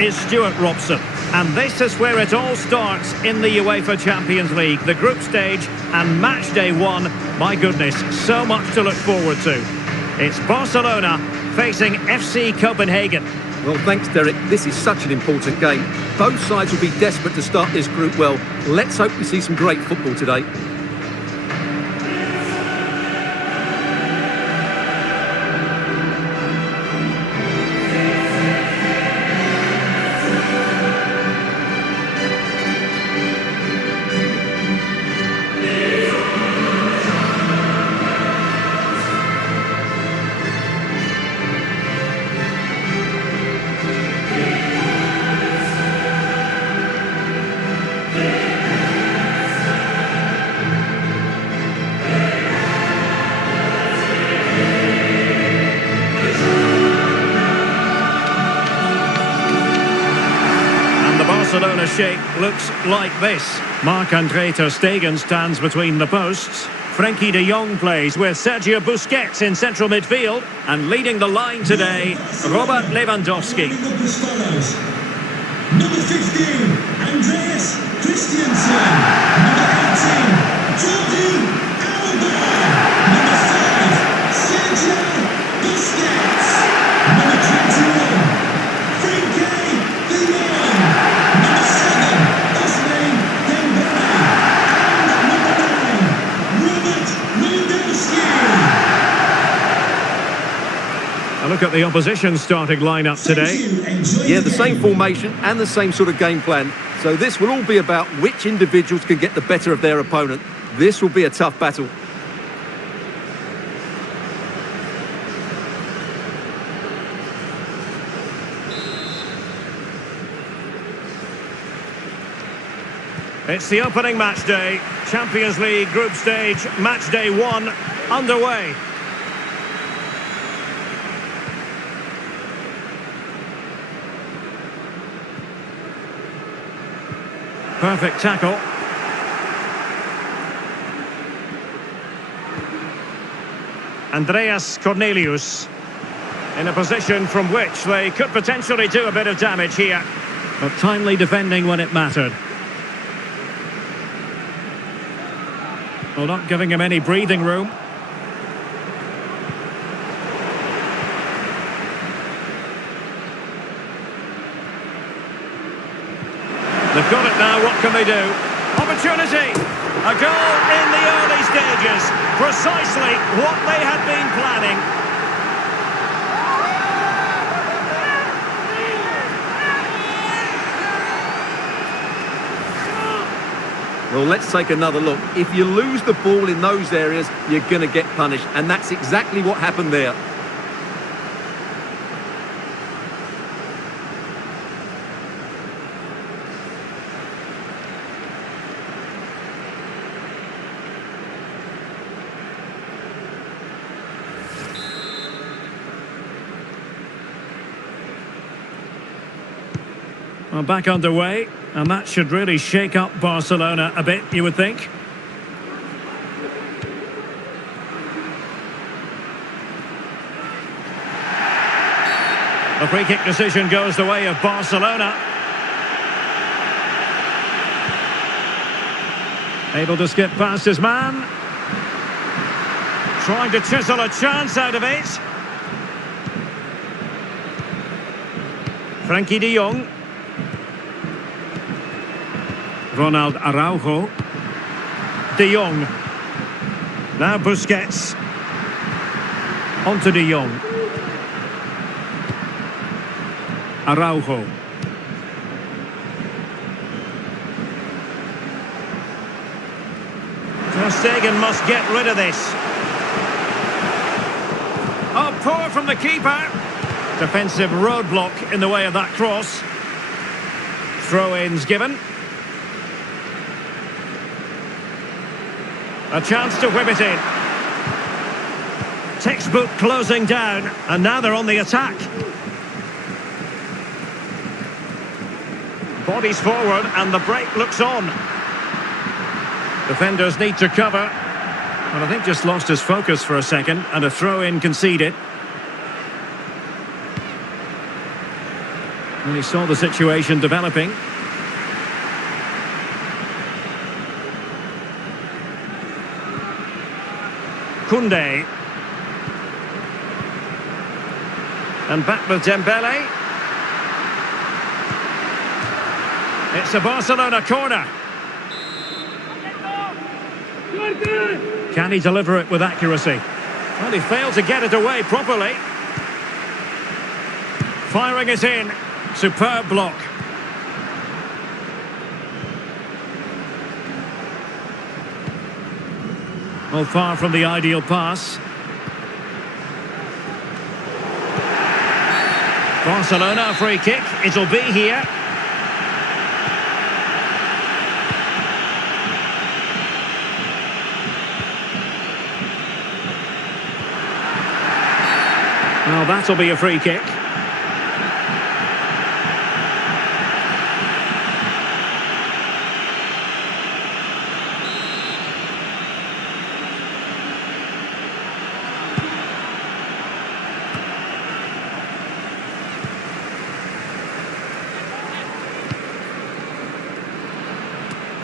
is Stuart Robson, and this is where it all starts in the UEFA Champions League, the group stage and match day one. My goodness, so much to look forward to. It's Barcelona facing FC Copenhagen. Well, thanks, Derek. This is such an important game. Both sides will be desperate to start this group well. Let's hope we see some great football today. Barcelona shape looks like this. Marc-Andre ter Stegen stands between the posts. Frenkie de Jong plays with Sergio Busquets in central midfield. And leading the line today, Robert Lewandowski. Number 15, Andreas Christiansen. Number 18, Jordi Alba. Number 5, Sergio Busquets. Number 21, Frenkie de Jong. Number 7, Ousmane Dembele. And number 9, Robert Lewandowski. A look at the opposition starting lineup today. Yeah, the same formation and the same sort of game plan. So this will all be about which individuals can get the better of their opponent. This will be a tough battle. It's the opening match day. Champions League group stage, match day one, underway. Perfect tackle. Andreas Cornelius in a position from which they could potentially do a bit of damage here. But timely defending when it mattered. Well, not giving him any breathing room. They've got it now, what can they do? Opportunity! A goal in the early stages. Precisely what they had been planning. Well, let's take another look. If you lose the ball in those areas, you're going to get punished. And that's exactly what happened there. Well, back underway, and that should really shake up Barcelona a bit, you would think. The free kick decision goes the way of Barcelona. Able to skip past his man. Trying to chisel a chance out of it. Frenkie de Jong. Ronald Araujo. De Jong. Now Busquets. Onto De Jong. Araujo. Ter Stegen must get rid of this. Oh, poor from the keeper. Defensive roadblock in the way of that cross. Throw-ins given. A chance to whip it in. Textbook closing down, and now they're on the attack. Bodies forward, and the break looks on. Defenders need to cover. But I think just lost his focus for a second, and a throw-in conceded. And he saw the situation developing. Koundé. And back with Dembele. It's a Barcelona corner. Can he deliver it with accuracy? Well, he failed to get it away properly. Firing it in. Superb block. Well, far from the ideal pass. Barcelona, a free kick. It'll be here. Well, that'll be a free kick.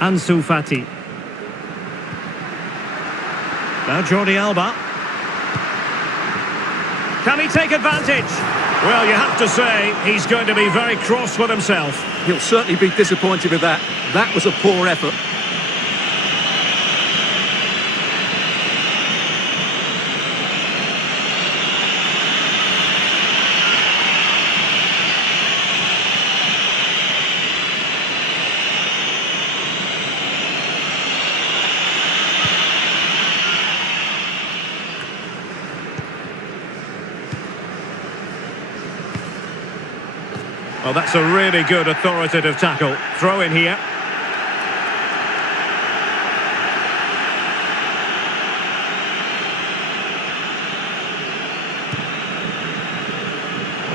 Ansu Fati. Now Jordi Alba. Can he take advantage? Well, you have to say, he's going to be very cross with himself. He'll certainly be disappointed with that. That was a poor effort. Well, that's a really good authoritative tackle. Throw in here.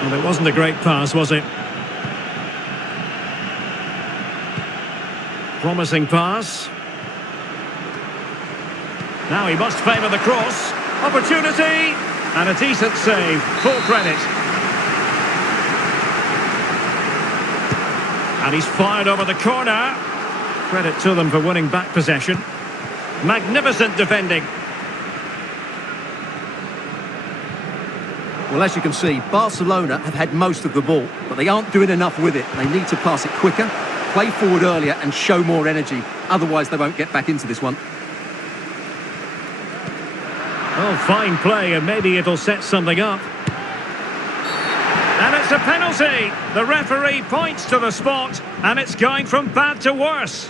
Well, it wasn't a great pass, was it? Promising pass. Now he must favour the cross. Opportunity! And a decent save. Full credit. And he's fired over the corner. Credit to them for winning back possession. Magnificent defending. Well, as you can see, Barcelona have had most of the ball, but they aren't doing enough with it. They need to pass it quicker, play forward earlier and show more energy. Otherwise, they won't get back into this one. Oh, fine play, and maybe it'll set something up. And it's a penalty. The referee points to the spot, and it's going from bad to worse.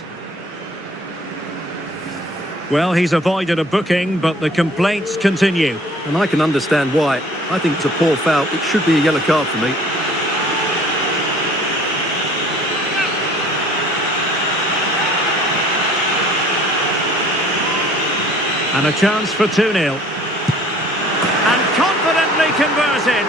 Well, he's avoided a booking, but the complaints continue. And I can understand why. I think it's a poor foul. It should be a yellow card for me. And a chance for 2-0. And confidently converted.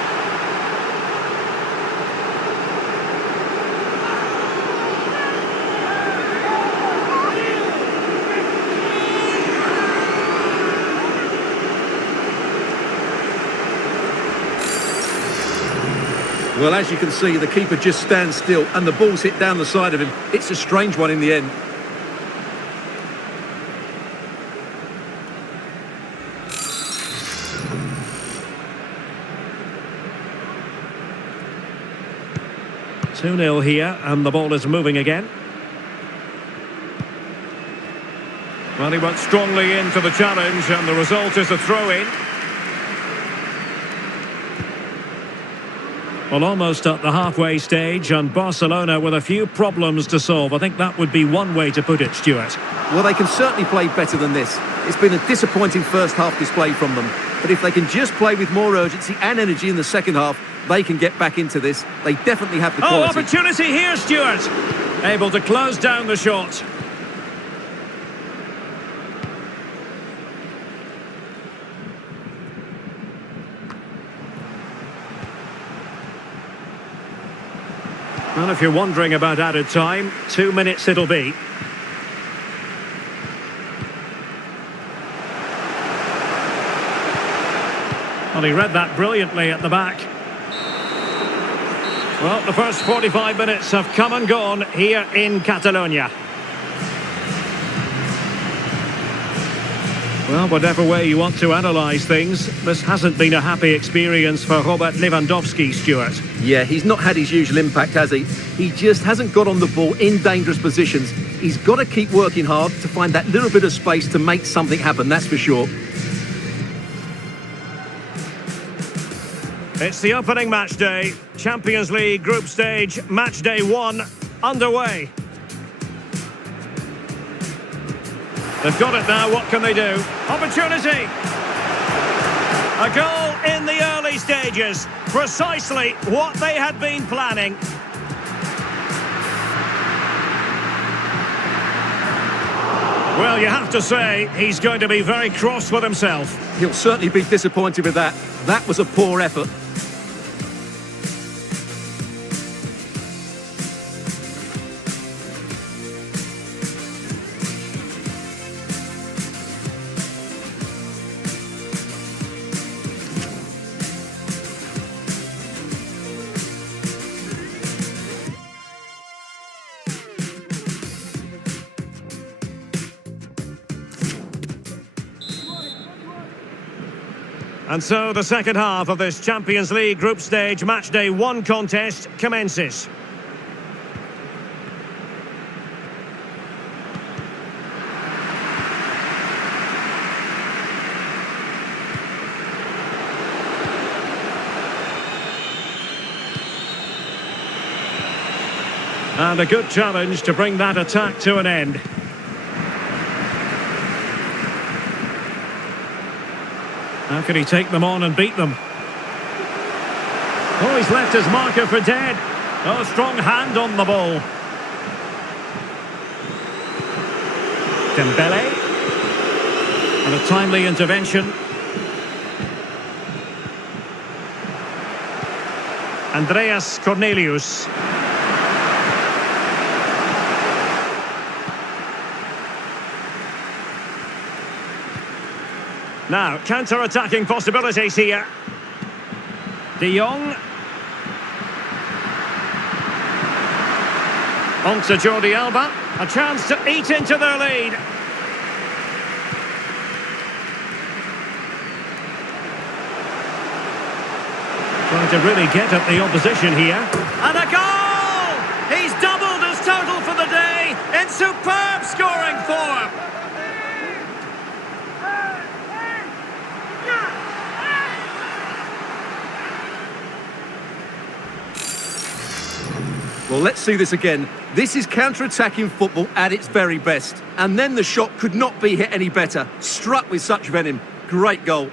Well, as you can see, the keeper just stands still and the ball's hit down the side of him. It's a strange one in the end. Two 2-0 here, and the ball is moving again. Well, he went strongly into the challenge, and the result is a throw-in. Well, almost at the halfway stage, and Barcelona with a few problems to solve. I think that would be one way to put it, Stuart. Well, they can certainly play better than this. It's been a disappointing first half display from them. But if they can just play with more urgency and energy in the second half, they can get back into this. They definitely have the quality. Oh, opportunity here, Stuart. Able to close down the shot. Well, if you're wondering about added time, 2 minutes it'll be. Well, he read that brilliantly at the back. Well, the first 45 minutes have come and gone here in Catalonia. Well, whatever way you want to analyse things, this hasn't been a happy experience for Robert Lewandowski, Stuart. Yeah, he's not had his usual impact, has he? He just hasn't got on the ball in dangerous positions. He's got to keep working hard to find that little bit of space to make something happen, that's for sure. It's the opening match day. Champions League group stage, match day 1, underway. They've got it now, what can they do? Opportunity! A goal in the early stages. Precisely what they had been planning. Well, you have to say, he's going to be very cross with himself. He'll certainly be disappointed with that. That was a poor effort. And so the second half of this Champions League group stage match day 1 contest commences. And a good challenge to bring that attack to an end. How can he take them on and beat them? Oh, he's left his marker for dead. Oh, strong hand on the ball. Dembele. And a timely intervention. Andreas Cornelius. Now, counter-attacking possibilities here. De Jong. On to Jordi Alba. A chance to eat into their lead. Trying to really get at the opposition here. And a goal! He's doubled his total for the day in superb scoring form. Well, let's see this again. This is counter-attacking football at its very best. And then the shot could not be hit any better. Struck with such venom. Great goal.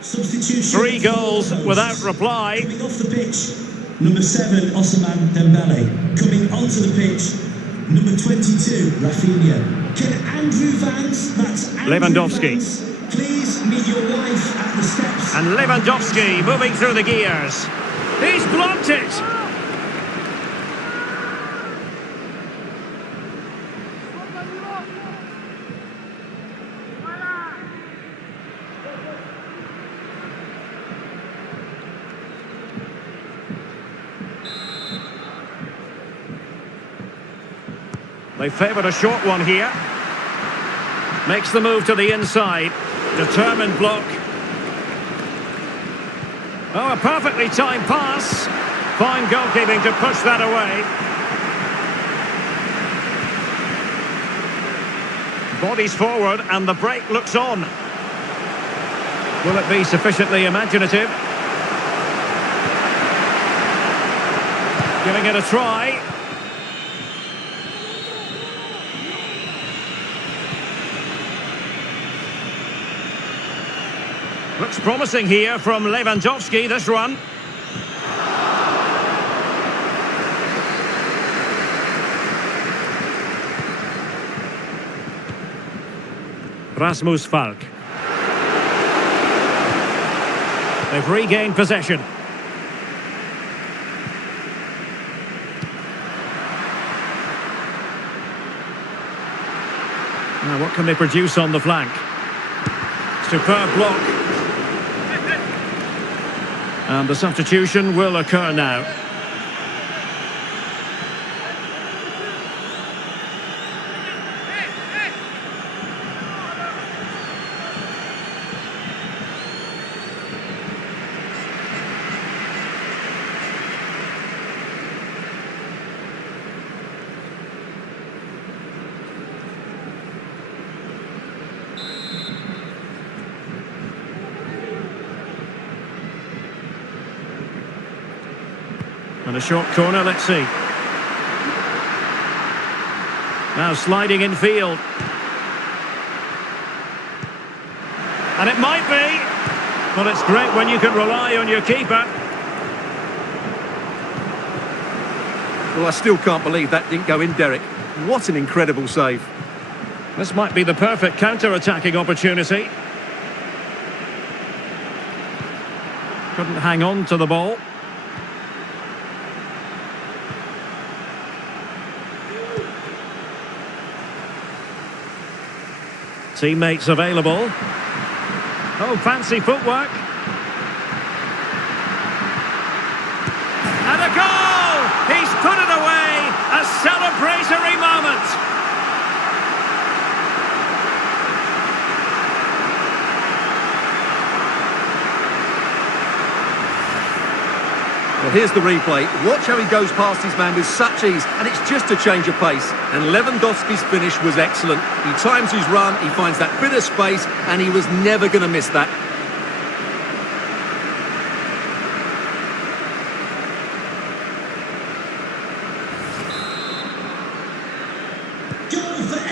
Substitution. 3 goals without reply. Coming off the pitch, number 7, Ousmane Dembele. Coming onto the pitch, number 22, Rafinha. Can Andrew Vance, that's Andrew Lewandowski. Vance, please meet your wife at the steps. And Lewandowski moving through the gears. He's blocked it. They favoured a short one here. Makes the move to the inside. Determined block. Oh, a perfectly timed pass. Fine goalkeeping to push that away. Bodies forward and the break looks on. Will it be sufficiently imaginative? Giving it a try. Looks promising here from Lewandowski, this run. Rasmus Falk. They've regained possession. Now, what can they produce on the flank? Superb block. And the substitution will occur now. And a short corner, let's see. Now sliding in field. And it might be. Well, it's great when you can rely on your keeper. Well, I still can't believe that didn't go in, Derek. What an incredible save. This might be the perfect counter-attacking opportunity. Couldn't hang on to the ball. Teammates available. Oh, fancy footwork. And a goal! He's put it away! A celebratory moment! Well, here's the replay. Watch how he goes past his man with such ease, and it's just a change of pace. And Lewandowski's finish was excellent. He times his run, he finds that bit of space, and he was never going to miss that.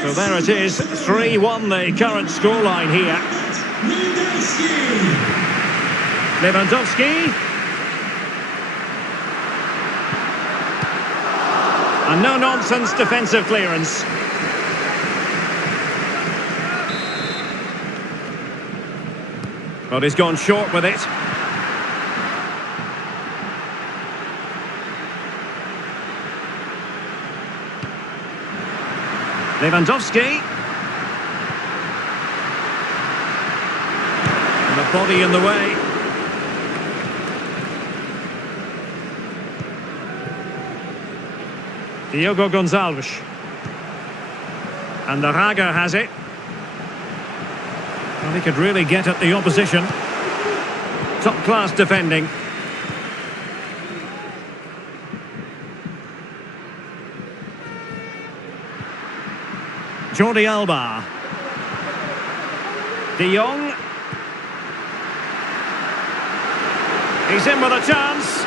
So there it is, 3-1 the current scoreline here. Lewandowski. A no-nonsense defensive clearance. But he's gone short with it. Lewandowski. And the body in the way. Diogo Gonçalves. And the Raga has it. Well, he could really get at the opposition. Top-class defending. Jordi Alba. De Jong. He's in with a chance.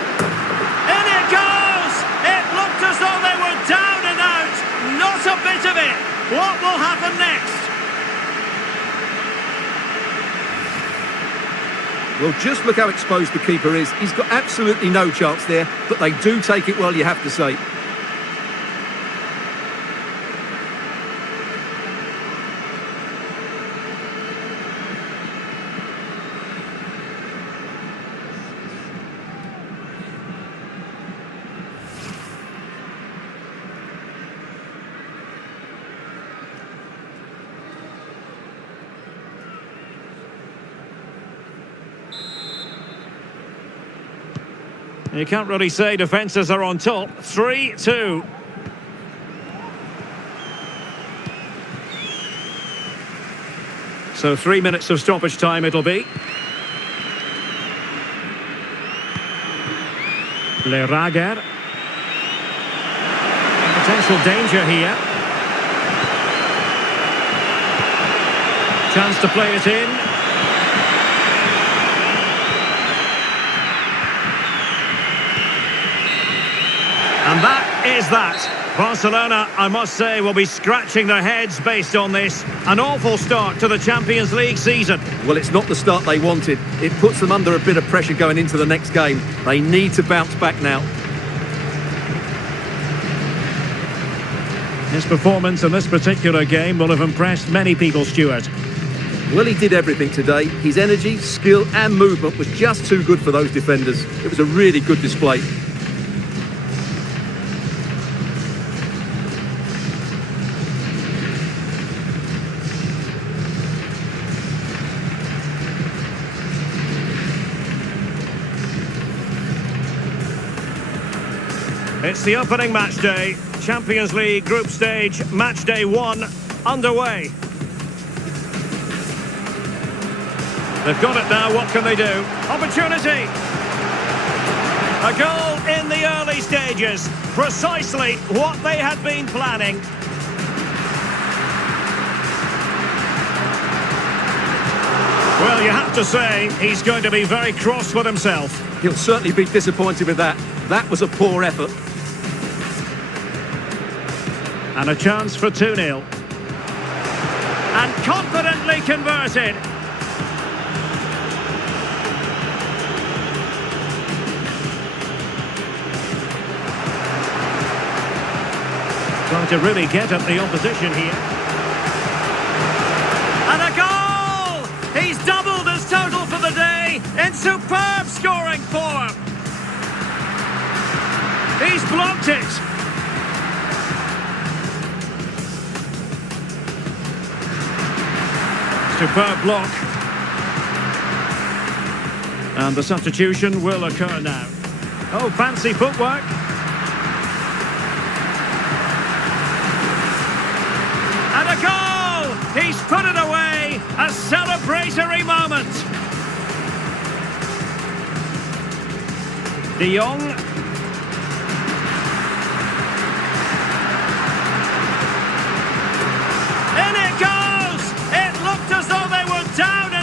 In it goes! It looked as though they were down and out. Not a bit of it. What will happen next? Well, just look how exposed the keeper is. He's got absolutely no chance there, but they do take it well, you have to say. You can't really say defences are on top. 3-2. So 3 minutes of stoppage time it'll be. Le Rager. Potential danger here. Chance to play it in. And that is that. Barcelona, I must say, will be scratching their heads based on this. An awful start to the Champions League season. Well, it's not the start they wanted. It puts them under a bit of pressure going into the next game. They need to bounce back now. His performance in this particular game will have impressed many people, Stuart. Well, he did everything today. His energy, skill and movement was just too good for those defenders. It was a really good display. It's the opening match day. Champions League group stage, match day 1 underway. They've got it now, what can they do? Opportunity! A goal in the early stages. Precisely what they had been planning. Well, you have to say, he's going to be very cross with himself. He'll certainly be disappointed with that. That was a poor effort. And a chance for 2-0. And confidently converted. Trying to really get at the opposition here. And a goal! He's doubled his total for the day in superb scoring form. He's blocked it. Superb block. And the substitution will occur now. Oh, fancy footwork. And a goal! He's put it away! A celebratory moment! De Jong. In it goes! It looked as though they were down